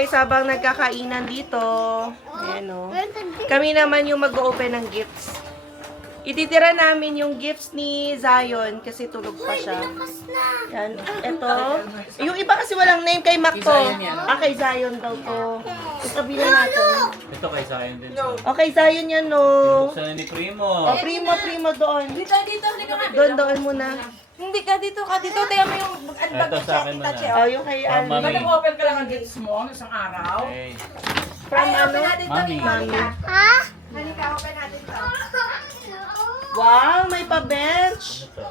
guys, habang nagkakainan dito. Ayan o. Kami naman yung mag-open ng gifts. Ititira namin yung gifts ni Zion kasi tulog pa siya. Yan. Ito. Yung iba kasi walang name kay Mac to. Kay Zion daw to. Itabi na natin. Ito kay Zion din. Okay, Zion yan no. Buksan ni Primo. O, primo doon. Dito, halika nga. Doon muna. Hindi ka dito. Tingnan mo yung Ito sa akin muna. O, yung kay Mami. Alvin. Nag-open ka lang ang gifts mo ng isang araw. Okay. From ano? Mami. Mami. Halika, open natin to. Wow, may pa-bench. Ano to?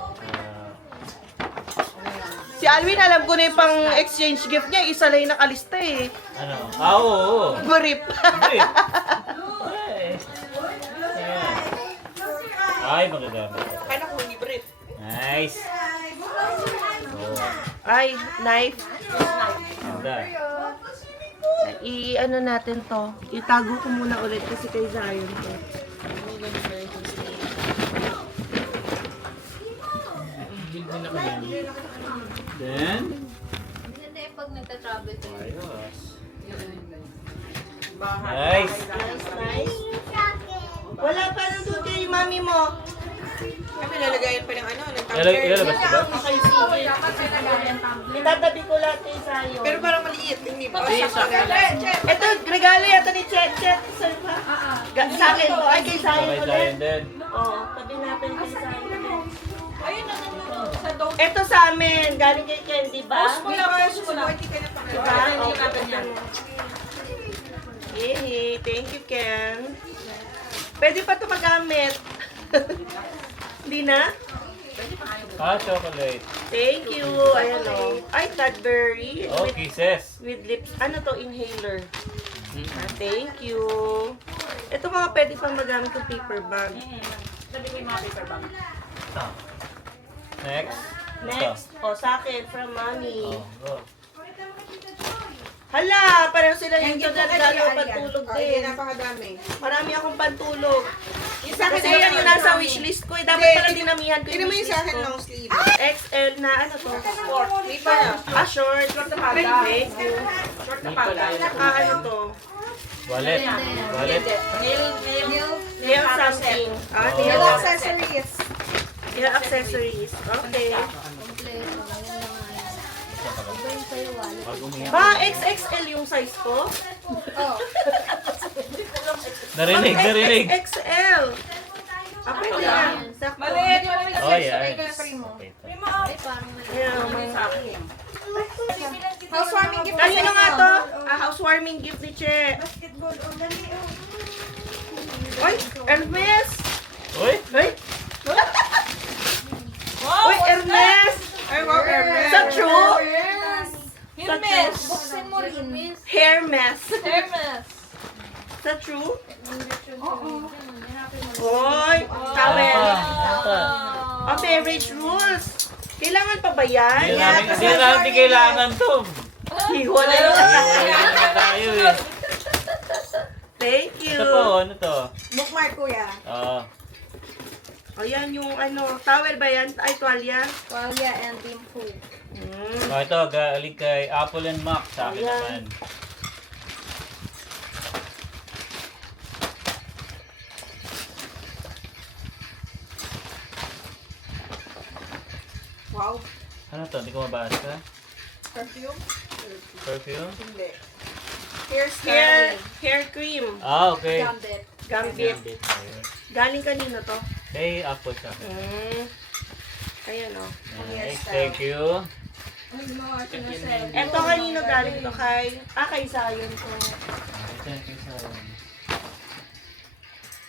Si Alvin, alam ko na yung pang exchange gift niya. Isa lang yung nakalista eh. Ano? Oo. Grip. Hey. Ayan. Ay, magagamit. Kaya ko ni Brit. Nice. Oh, Ay, knife. ganda. Ano natin to. Itago ko muna ulit kasi kay Zion to. Then, Hindi, pag nagta-travel to. ayos. Bahay. Nice. Nice. Wala pa nandun kay mami mo. Kami lalagayan pa ng ano, ng Ilalabas ko ba? Okay, sige. Itatabi ko lahat kay Zion. Pero parang maliit, hindi ba? Hindi, sa akin. Ito, regalo yata ni Chet. Chet, saan pa? Sa akin to. Ay, kay Zion Okay, ulit. Zion din. Oo, tabi natin kay Zion. Ayun na sa dog. Ito sa amin. Galing kay Candy ba? Wala ba yung susunod? Hindi ka na pa. Diba? Okay. Yay, thank you, Ken. Pwede pa ito magamit. Hindi na? Chocolate. Thank you. Ayan o. Ay, Cadbury. Oh, kisses. With lips. Ano to? Inhaler. Thank you. Ito mga pwede pang magamit yung paper bag. Sabi ko yung mga paper bag. Next. Next. O, sa akin, from mommy. Oh, go. Hala, pareho sila yung regalo pantulog Ay, din. napakadami. Marami akong pantulog. Yung sa akin, Kasi yan yung nasa wishlist ko. Dapat pala dinamihan ko Hindi yung mo yung sa wishlist akin ko. long sleeve. XL na ano to? Sport. Slipper na. Ah, short. Short na pala. Thank you. Short na pala. Saka ano to? Wallet. Wallet. Nail something. Ah, Oh. nail accessories. Nail accessories. Okay. Pag umiyak. Ba, XXL yung size ko? Narinig, narinig. XXL. Ah, pwede yan. Sakto. Maliit. Oh, yeah. Ay, parang Ayan, Sa akin. housewarming gift. Kanino nga to? Housewarming gift ni Che. Oy, Hermes! Uy! Uy! Uy, Hermes! Ay, wow, Hermes. Is that true? Yes. Hermes. Buksan mo rin. Hermes. Hermes. Is that true? Oy, towel. Ano pa? Oh, marriage rules. Kailangan pa ba yan? Hindi na natin kailangan to. Hiwalay na. Wala tayo eh. Thank you. Ito po, ano to? Bookmark, kuya. Oo. Ayan yung ano, towel ba yan? Ay, tuwalya. Walia and dimple. Oh, ito, galing kay Apple and Mac sa akin Ayan. naman. Wow. Ano to? Hindi ko mabasa. Perfume? Perfume? Hindi. Hair cream. Ah, okay. Gambit. Gambit. Gambit. Ayun. Galing kanino to? Kay Apple sa akin. Ayan o. Nice, thank you. Eto kanino galing to kay... kay Zion to. Thank you sa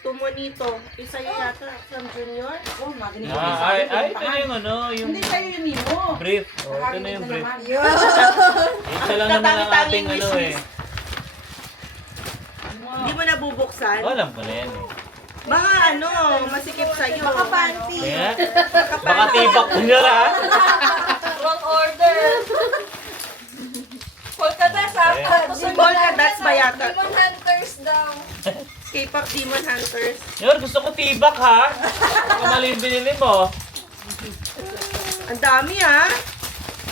Tumonito. Isa yun yata from Junior. Oh, magaling. ito na yung ano, yung Hindi kayo yun mo. brief. Oh, ito na yung brief. Yun. Isa lang naman ang ating ano eh. Hindi mo nabubuksan. Oh, alam ko na yan eh. Baka ano, masikip sa'yo. Baka panty. Kaya, baka tibak ko niya ha. Wrong order. Polkadas ha. Polka dots ba yata? Demon Hunters daw. K-pop Demon Hunters. Yor, gusto ko tibak ha. Baka mali yung binili mo. Ang dami ha.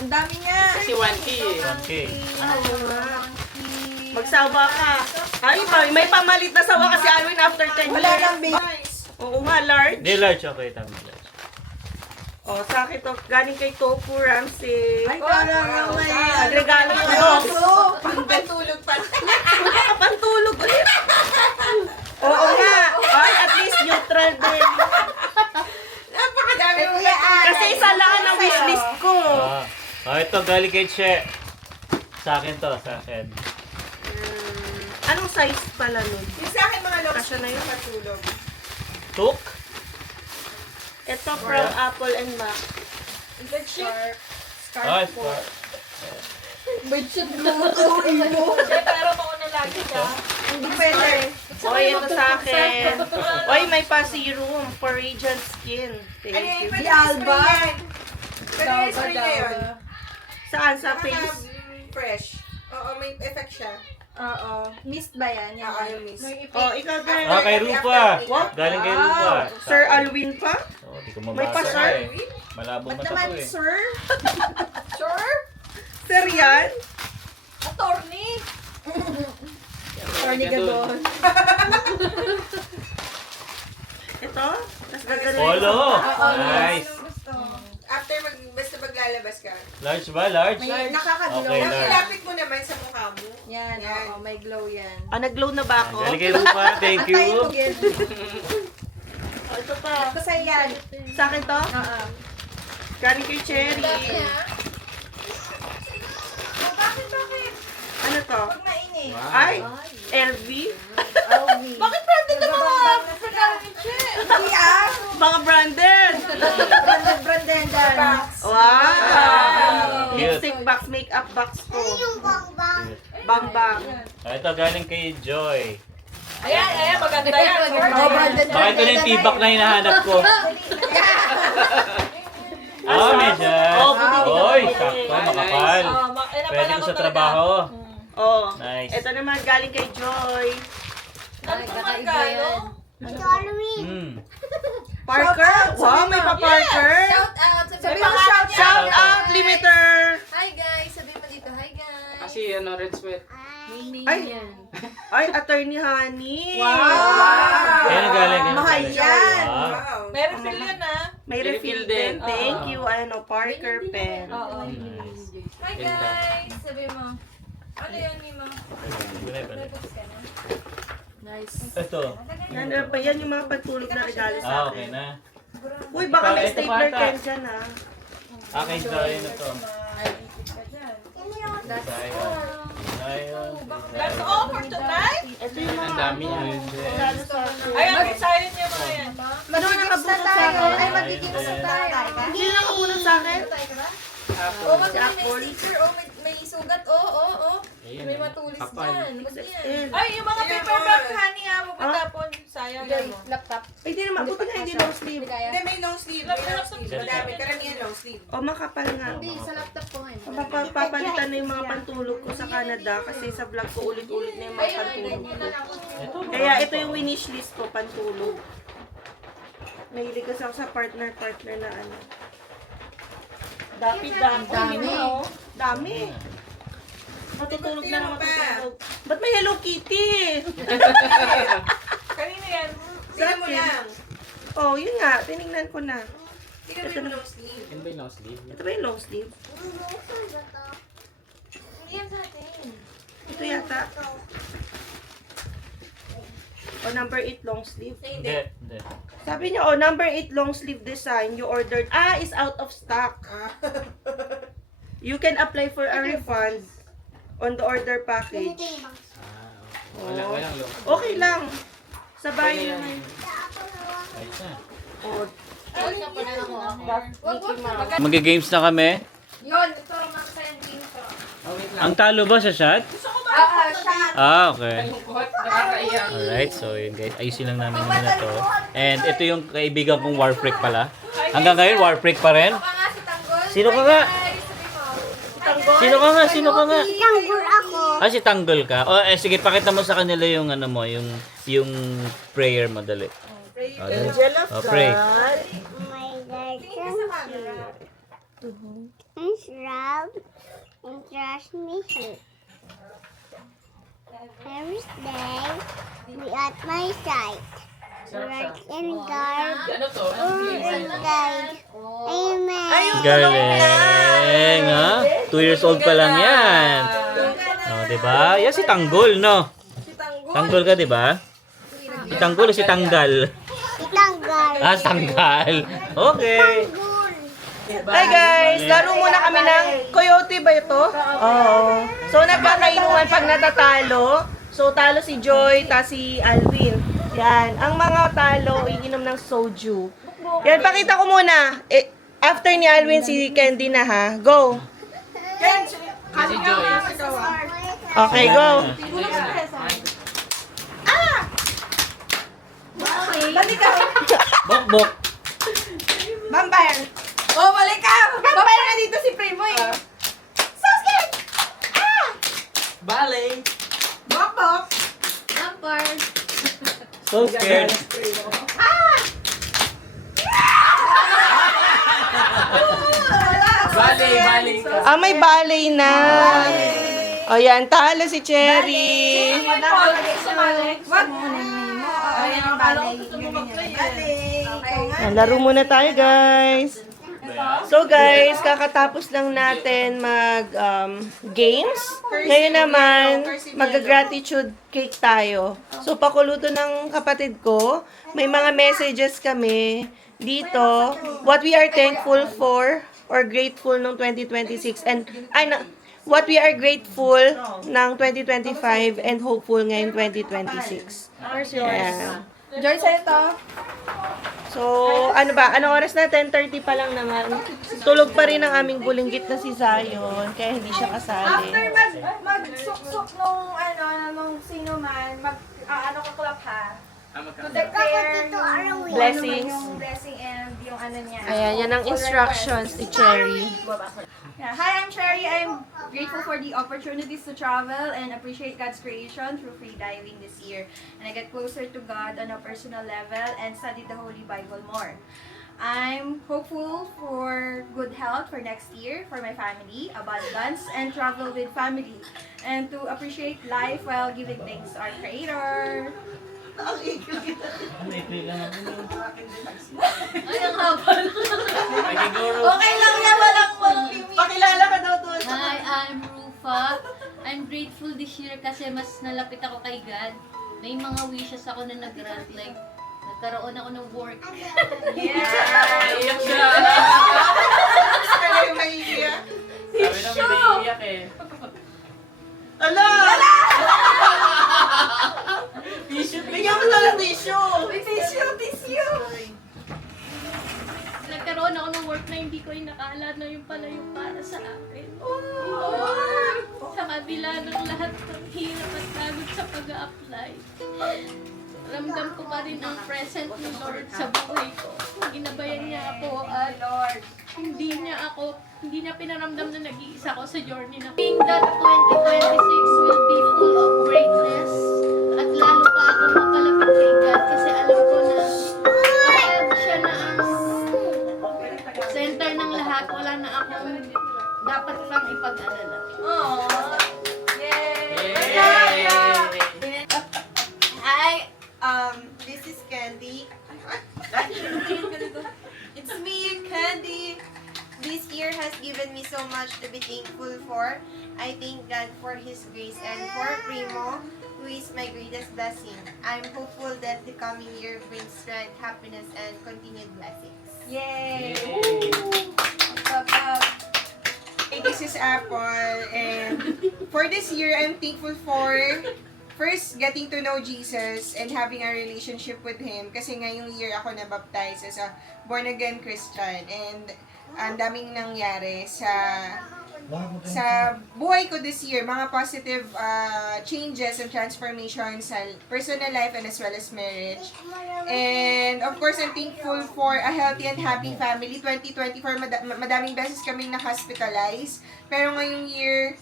Ang dami nga. Si 1K eh. 1K. Oo nga. Magsawa ka. Ay, may pamalit na sawa kasi Alwin after 10 Wala years. nang baby. Oo nga, large. Hindi, large. Okay, tama, large. Oh, sa akin to, galing kay Tofu Ramsey. Ay, parang naman Ang regalo ko box. Pantulog pa. Pantulog ulit. Oo nga. Ay, at least neutral din. Napakadami mo Kasi isa lang ang wishlist ko. Ito, galing kay Che. Sa akin to, sa akin. Anong size pala nun? Yung sa akin mga logs Kasya na yun? patulog. Tuk? Ito from Apple and Mac. Scarf. Ah, scarf. Pero ako na lagi siya. Hindi pwede. Oy, ito sa akin. Oy, may pa-serum for radiant skin. Ano Thank yun? you. Pwede Si Alba. i-spray yan. Pwede i-spray na yun. Saan? Sa Naka, face? fresh. Oo, may effect siya. Oo. Mist ba yan? Oo, yung miss. Oh, ikaw din. Ah, kay Rupa. What? Galing kay Rupa. Sir Alwin pa? Oh, di ko May mabasa pa-sir? eh. Malabo Ba't mata naman, ko eh. sir? Sure? Sir yan? Attorney? Sorry ka doon. Ito? Tapos gagawin. Polo! Nice! After basta maglalabas ka. Large ba? Large? May nakakaglow. Okay, large. Ilapit mo naman sa mukha mo. Yan, Yan. oo, may glow yan. Ah, nag-glow na ba ako? Galing kay Rupa. Thank Antayin you. ko, Gil. Oh, ito pa. Ito sa'yo yan. Sa akin to? Oo. Galing kay Cherry. Bakit? Ano to? Pag mainit. Ay, LV? LV. Bakit branded na mga regalo ni Che? Hindi ah. Mga branded! Branded yan. Wow! Cute. Lipstick box, makeup box ko. Bang-bang. Ito galing kay Joy. Ayan, maganda yan. Oh, branded. Baka ito na yung tibak na hinahanap ko. Oh, medyo. Oh, buti ka. Oy, sakto, makapal. Pwede ko sa trabaho. Oh, Nice. ito naman galing kay Joy. Ano pa regalo? Parker? Wow, may pa-Parker. Shout out! Sabi mo shout Shout out, limiter! Hi guys! Sabi mo dito, hi guys! Kasi ano, red sweat. Ay, ay, Attorney Honey. Kaya na galing. Mahal yan. Wow. Wow. May refill yun ah! May refill din. Thank you. Ano, Parker pen. Oo. Nice. Hi guys! Sabi mo. Ano yun, Mima? Nice. Ito. Yan, ano pa yan yung mga pantulog na regalo sa Ah, okay akin. na. Uy, baka may Ito pa stapler ata. pen dyan ah. Akin sa na to. That's all for tonight? Ito yung mga Ang dami yan. regalo sa akin. Ayan, excited niya mga yan. Magiging na tayo. Ay, magiging na tayo. Hindi na nakabunod sa akin. Oh, Si may Apple. sticker. Oh, may sugat. Oh. May matulis dyan. What's yan? Ay, yung mga paperback, honey, ha, magpatapon. Sayang yan mo. Laptop. Ay, di naman. Buti nga hindi long sleeve. Hindi, may long sleeve. May long sleeve. Madami. Karamihan long sleeve. O, makapal nga. Hindi, sa laptop ko ngayon. Papalitan na yung mga pantulog ko sa Canada kasi sa vlog ko ulit-ulit na yung mga pantulog ko. Kaya ito yung winish list ko, pantulog. Mahilig kasi ako sa partner na ano. Dami. Dami. Matutulog na naman matutulog. Ba't may Hello Kitty? Kanina yan. Tingnan mo lang. Oh, yun nga. Tinignan ko na. Tingnan mo yung long sleeve. Yan ba yung long sleeve? Ito ba yung long sleeve? Hindi yan sa atin. Ito yata. O, number 8 long sleeve. Hindi. Hindi. Sabi niyo, number 8 long sleeve design you ordered. Is out of stock. You can apply for a refund on the order package. Walang long. Okay lang. Sa bahay na yun. Ayos na. Oh, Wag. Mag-games na kami. Yun, ito naman sa yung game ko. Ang talo ba sa shot? Shot. Ah, okay. Nakakaiyak. Alright, so yun guys, ayusin lang namin muna to. And ito yung kaibigan kong War Freak pala. Hanggang ngayon, War Freak pa rin. Sino ka nga si Tanggol? Sino ka nga? Sino ka nga? Sino ka nga? Ah, si Tanggol ka. O, sige, pakita mo sa kanila yung ano mo, yung prayer mo, dali. Angel of Oh, pray. God. Tingin ka sa camera. and trust me. Thursday, be at my side. Work in God, Ano to? in God. Amen. Galing, ha? 2 years old pa lang yan. Oh, diba? Yan si Tanggol, no? Tanggol ka, diba? Si Tanggol o si Tanggal? Itanggal. Ah, Tanggal. Okay. Hi guys! Laro muna kami ng coyote ba ito? Oo. So, nagkakainuman pag natatalo. So, talo si Joy, ta si Alvin. Yan. Ang mga talo, iinom ng soju. Yan, pakita ko muna. After ni Alvin, si Candy na ha. Go! Si Joyce. Okay, go! Bok-bok. Vampire. Oh, balik ka! Vampire na dito si Primo eh. Ballet. Bok, bok. Lampard. So scared. Ballet ka. Ah, may ballet na. O yan, talo si Cherry. Wag. Ayan ang balay. Yan, laro muna tayo, guys. So guys, kakatapos lang natin mag games. Ngayon naman, mag-gratitude cake tayo. So pakuluto ng kapatid ko, may mga messages kami dito. What we are thankful for or grateful ng 2026 and what we are grateful ng 2025 and hopeful ngayon 2026. Ayan. Joy, sa'yo to. So, ano ba? Anong oras na? 10:30 pa lang naman. Tulog pa rin ang aming bulinggit na si Zion, kaya hindi siya kasali. After mag-suksok nung sino man, ano ka clap ha? To declare yung Blessings. yung blessing and yung ano niya. Ayan, yan ang instructions ni Cherry. Yeah. Hi, I'm Cherry. I'm grateful for the opportunities to travel and appreciate God's creation through free diving this year. And I get closer to God on a personal level and study the Holy Bible more. I'm hopeful for good health for next year, for my family, abundance, and travel with family. And to appreciate life while giving thanks to our Creator. Ay, ang habal. Okay lang yan, walang limit. Pakilala ka daw doon. Hi, I'm Rufa. I'm grateful this year kasi mas nalapit ako kay God. May mga wishes ako na nag-grant, like, nagkaroon ako ng work. Iyak siya. Sabi may iiyak. Sabi na may naiiyak eh. Ala! Tissue. Bigyan mo na ng tissue. Tissue. Nagkaroon ako ng work na hindi ko inakala na yung pala yung para sa akin. Sa kabila ng lahat ng hirap at pagod sa pag-a-apply, ramdam ko pa rin ang present ni Lord sa buhay ko. Ginabayan niya ako at hindi niya pinaramdam na nag-iisa ko sa journey na being that 2026 will be full of greatness at lalo pa ako magkalapit kay God kasi alam ko na kapag siya na ang center ng lahat, wala na akong dapat pang ipag-alala. Hi, this is Candy. It's me, Candy. This year has given me so much to be thankful for. I thank God for His grace and for Primo, who is my greatest blessing. I'm hopeful that the coming year brings strength, happiness, and continued blessings. Yay! Hey, this is Apple, and for this year, I'm thankful for first getting to know Jesus and having a relationship with Him. Kasi ngayong year ako na-baptize as a born-again Christian, and ang daming nangyari sa buhay ko this year, mga positive changes and transformation sa personal life and as well as marriage. And of course, I'm thankful for a healthy and happy family. 2024, madaming beses kaming na-hospitalize. Pero ngayong year,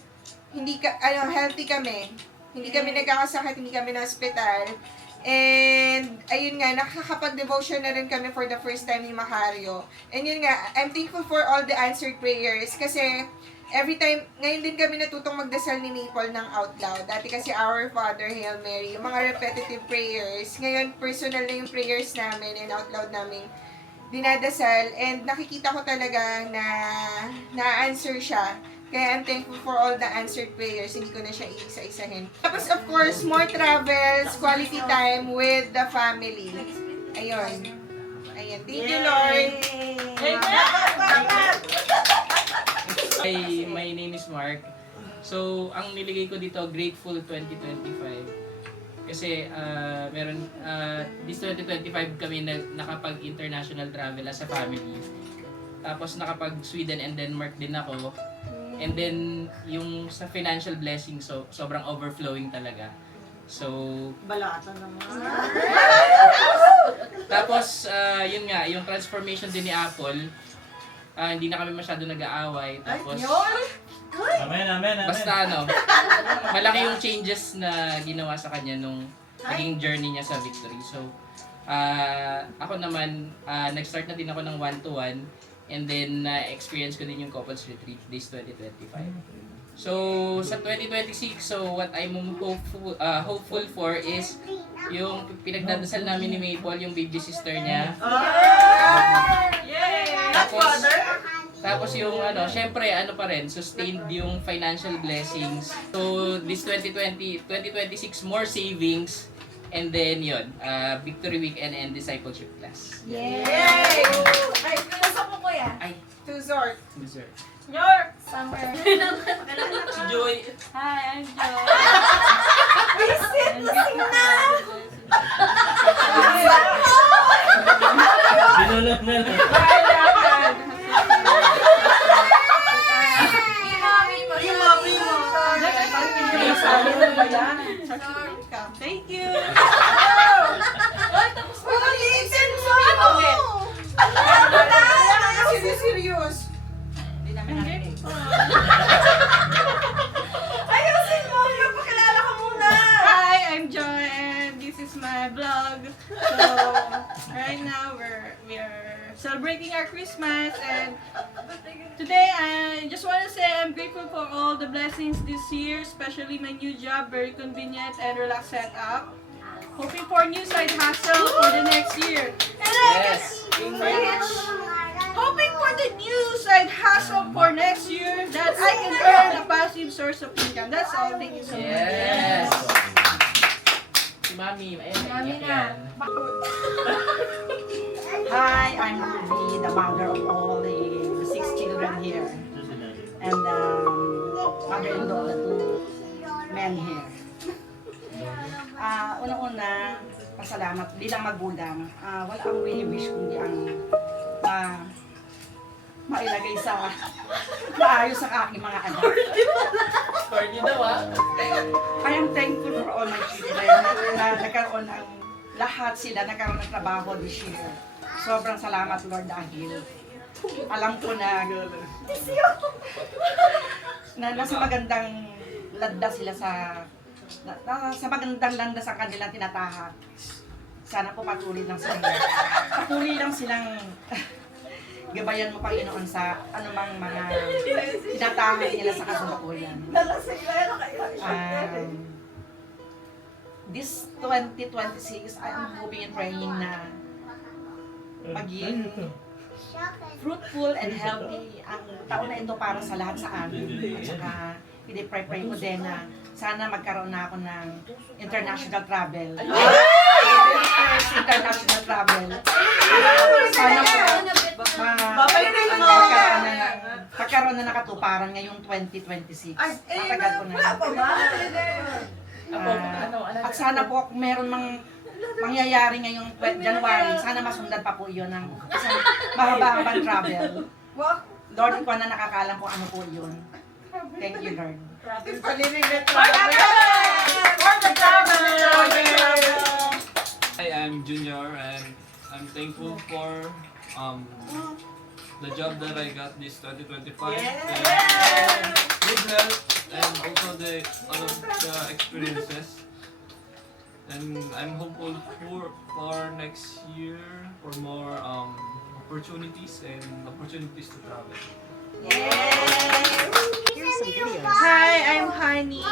healthy kami. Hindi kami nagkakasakit, hindi kami na-hospital. And, ayun nga, nakakapag-devotion na rin kami for the first time ni Macario. And yun nga, I'm thankful for all the answered prayers kasi every time, ngayon din kami natutong magdasal ni Maple ng out loud. Dati kasi Our Father, Hail Mary, yung mga repetitive prayers. Ngayon, personal na yung prayers namin and out loud namin dinadasal. And nakikita ko talaga na na-answer siya. Kaya I'm thankful for all the answered prayers. Hindi ko na siya iisa-isahin. Tapos of course, more travels, quality time with the family. Ayun. Ayan. Thank you, Lord. Hi, my name is Mark. So, ang niligay ko dito, Grateful 2025. Kasi this 2025 kami nakapag-international travel as a family. Tapos nakapag-Sweden and Denmark din ako. And then, yung sa financial blessing, so sobrang overflowing talaga. So, Balata naman. tapos, yun nga, yung transformation din ni Apple, hindi na kami masyado nag-aaway. Tapos, Amen. basta malaki yung changes na ginawa sa kanya nung naging journey niya sa victory. So, ako naman, nag-start na din ako ng 1-to-1 and then experience ko din yung couples retreat this 2025. So, sa 2026, so what I'm hopeful for is yung pinagdadasal namin ni Maple, yung baby sister niya. Tapos yung syempre pa rin, sustained yung financial blessings. So this 2026 more savings and then yun, victory weekend and discipleship class. Yay! Ay, pinasok mo kuya. Ay, To Zort. dessert. York! Somewhere. Si Joy. Hi, I'm Jo. Visit! Lasing na! Binulog na lang. Thank you. Pag-iisin mo! Serious. Ayusin mo! Napakilala ka muna! Hi, I'm Joy and this is my vlog. So, right now we are celebrating our Christmas and today I just want to say I'm grateful for all the blessings this year, especially my new job, very convenient and relaxed setup. Hoping for new side hustle for the next year. And Yes. hoping for the new side hustle for next year that I can earn a passive source of income. That's all. Thank you so much. Yes. Si Mami, Mami na. Hi, I'm Ruby, the mother of all the 6 children here. And mother-in-law of the 2 men here. Unang-una, pasalamat bilang magulang. Wala akong wini-wish kundi ang mailagay sa maayos ang aking mga anak. Corny daw I am thankful for all my children na nagkaroon ng lahat sila nagkaroon ng trabaho this year. Sobrang salamat Lord dahil alam ko na nasa magandang landa sila sa magandang landa sa kanilang tinatahak. Sana po patuloy lang silang gabayan mo Panginoon sa anumang mga tinatahak nila sa kasalukuyan. This 2026, I am hoping and praying na maging fruitful and healthy ang taon na ito para sa lahat sa amin. At saka, pray ko din na sana magkaroon na ako ng international travel. International travel. Sana magkaroon na nakatuparan ngayong 2026. Matagal ko na. At sana po kung meron mangyayari ngayong January, sana masundan pa po yun ng isang mahaba-habang travel. Lord, ikaw na nakakalam kung ano po yun. Thank you, Lord. Hi, I'm Junior and I'm thankful for the job that I got this 2025. And good health and also all of the experiences. And I'm hopeful for next year for more opportunities and opportunities to travel. Yay! Hi, I'm Honey.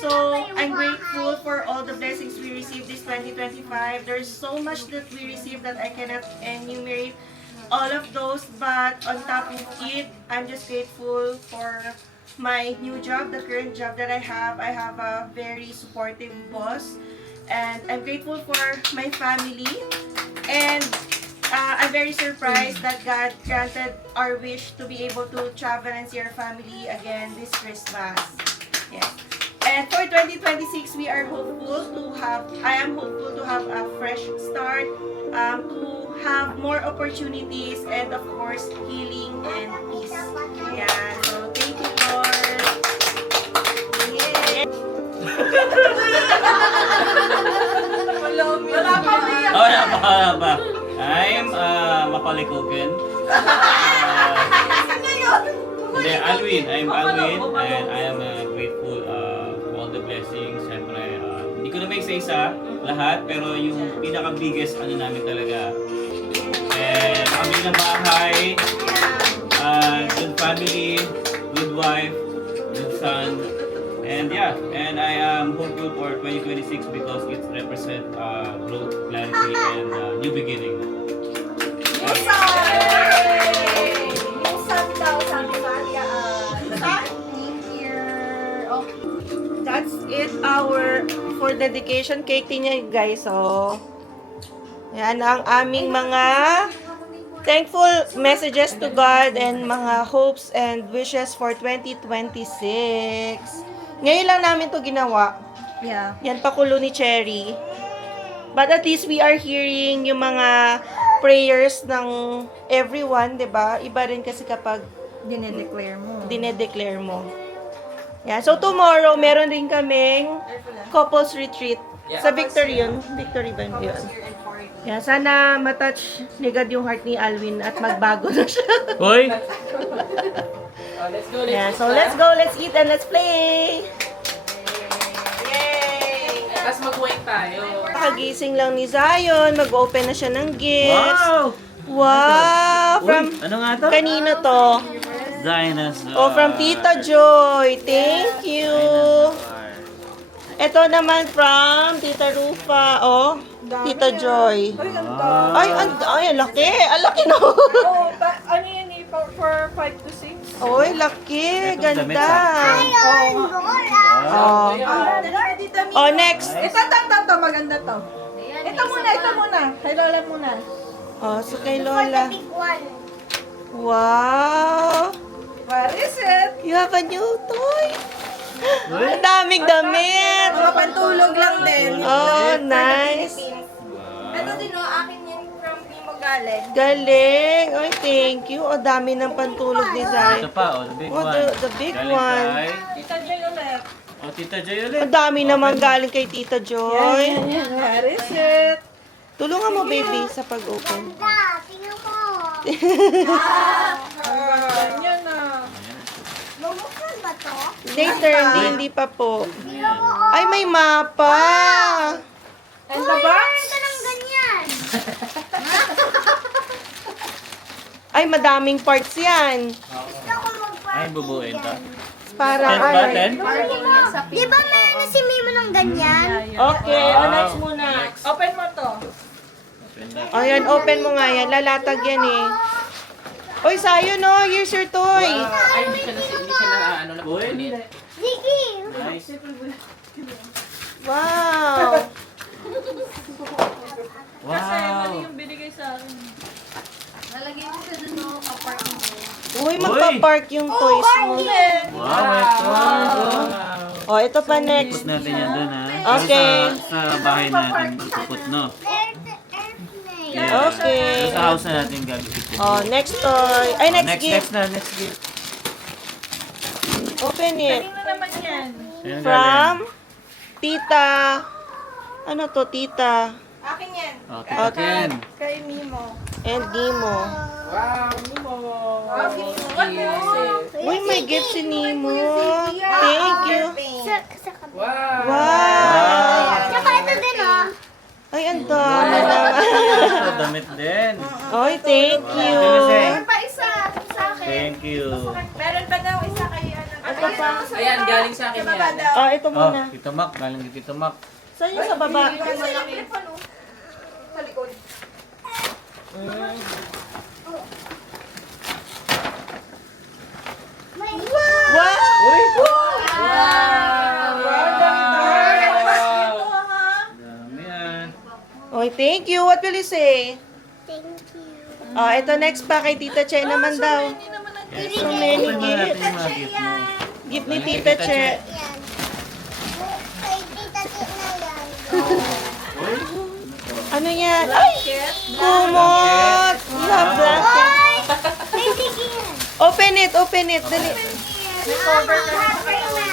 So, I'm grateful for all the blessings we received this 2025. There's so much that we received that I cannot enumerate all of those, but on top of it, I'm just grateful for my new job, the current job that I have. I have a very supportive boss, and I'm grateful for my family. And I'm very surprised that God granted our wish to be able to travel and see our family again this Christmas. Yes. And for 2026, I am hopeful to have a fresh start, to have more opportunities, and of course, healing and peace. Yeah. So, thank you, Lord. Yeah. Wala pa. I'm Macaulay Culkin. Alwin. I'm Alwin, and I am grateful for all the blessings. Siyempre, hindi ko na may isa-isa lahat, pero yung pinaka-biggest namin talaga. And kami na bahay, good family, good wife, good son. And yeah, and I am hopeful for 2026 because it represents growth, clarity, and new beginning. That's it for dedication cake niya, guys. So, yan ang aming mga thankful messages to God and mga hopes and wishes for 2026. Ngayon lang namin to ginawa. Yeah. Yan pakulo ni Cherry. But at least we are hearing yung mga prayers ng everyone, 'di ba? Iba rin kasi kapag dinedeclare mo. Yan. So tomorrow meron rin kaming couples retreat sa Victory yun. Victory ba yun? Yan. Sana matouch ni God yung heart ni Alwin at magbago na siya. Hoy! Let's go. Yeah, so let's go, let's eat, and let's play! Tapos mag-wine tayo. Kagising lang ni Zion, mag-open na siya ng gifts. Wow! Wow! From, Ano nga to? kanino to? Dinosaur. Oh, from Tita Joy. Thank you. Ito naman from Tita Rufa. Oh, Tita Joy. Ay, ang laki. Ang laki no. Ano yan eh, for 5 to 6? Oy, laki. Itong damit, Ganda. Oh. Oh, next. Ito, maganda to. Ito muna. Kay Lola muna. Oh, so kay Lola. Wow. What is it? You have a new toy. Ang daming damit. Mga pantulog lang din. Oh, nice. Ito din o, akin yan from Primo galing. Galing. Oy, thank you. O, dami ng pantulog ni Zay. Ito pa, the big Oh, one. the big Galing one. kay... Tita Joy ulit. Tita Joy ulit. Ang dami naman galing kay Tita Joy. What is it? Tulungan mo, baby, sa pag-open. Tingnan mo. Ganyan na. Bubuksan ba to? Later, hindi pa po. Ay, may mapa. And the box? Ito ng ganyan. Ay, madaming parts yan. Gusto ko magpa- Ay, bubuin to. Para, Ten ba? ay. 10? Di ba meron na si Mimo ng ganyan? Okay, next muna. Open mo to. Ayan, open mo nga yan. Lalatag yan eh. Oy, Sayo, no? Here's your toy. Ay, hindi siya na ano na ulit. Ziggy. Nice. Wow. Wow. Yung binigay sa akin. Nalagay mo sa dun, no? Apart mo. Uy, magpa-park yung toys mo. Wow, ito. Oh, ito pa next. Put natin yan doon, ha? Okay. Sa bahay natin, put, no? Airplane. Yeah. Okay. Sa house na natin gagawin. Oh, next toy. Ay, next gift. Next gift. Open it. Ano naman yan? Ayan, From Tita. Ano to, Tita? Akin yan. galing. Okay, natin. Kay Mimo. And Nemo. Wow, Mimo. What is it? Uy, may gift si Nemo. Thank you. Wow. Wow. Tsaka ito din oh. Ay, ang dami naman. Ito, damit din. Oy, thank you. Wow. Pa isa. Sa akin. Thank you. Meron pa daw isa kay ano. Ito pa. Ayan, galing sa akin yan. Oh, ito muna. Tito Mac, galing kay Tito Mac. Saan yung sa baba? Sa likod. Wow! Uy! Wow! Dami yan. Oh, thank you. What will you say? Thank you. Oh, ito next pa kay Tita Che naman daw. So many Open mo natin gifts. yung mga gift mo. Gift ni Galing kay Tita Tita Che. Yan. Kay Tita Tina yan. Ano yan? Ay! Kumot! Love blanket. May tigil. Open it, open it. Dali.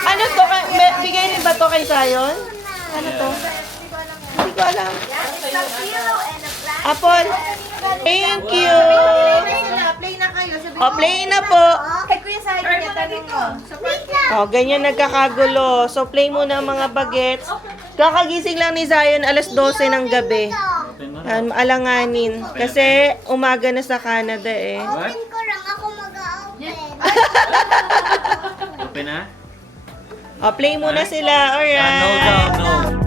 Ano to? Bigay rin ba to kay Zion? Ano to? Hindi ko alam. Apple. Thank you. Play na kayo. Sabi O, play na po. kay Kuya Sayo niya tanong ko. O, ganyan nagkakagulo. So, play muna ang mga bagets. Kakagising lang ni Zion alas 12 ng gabi. Open mo na. Alanganin. Kasi umaga na sa Canada eh. What? Open ko lang ako mag-open. Open na? O, play muna sila. No Alright. daw, no.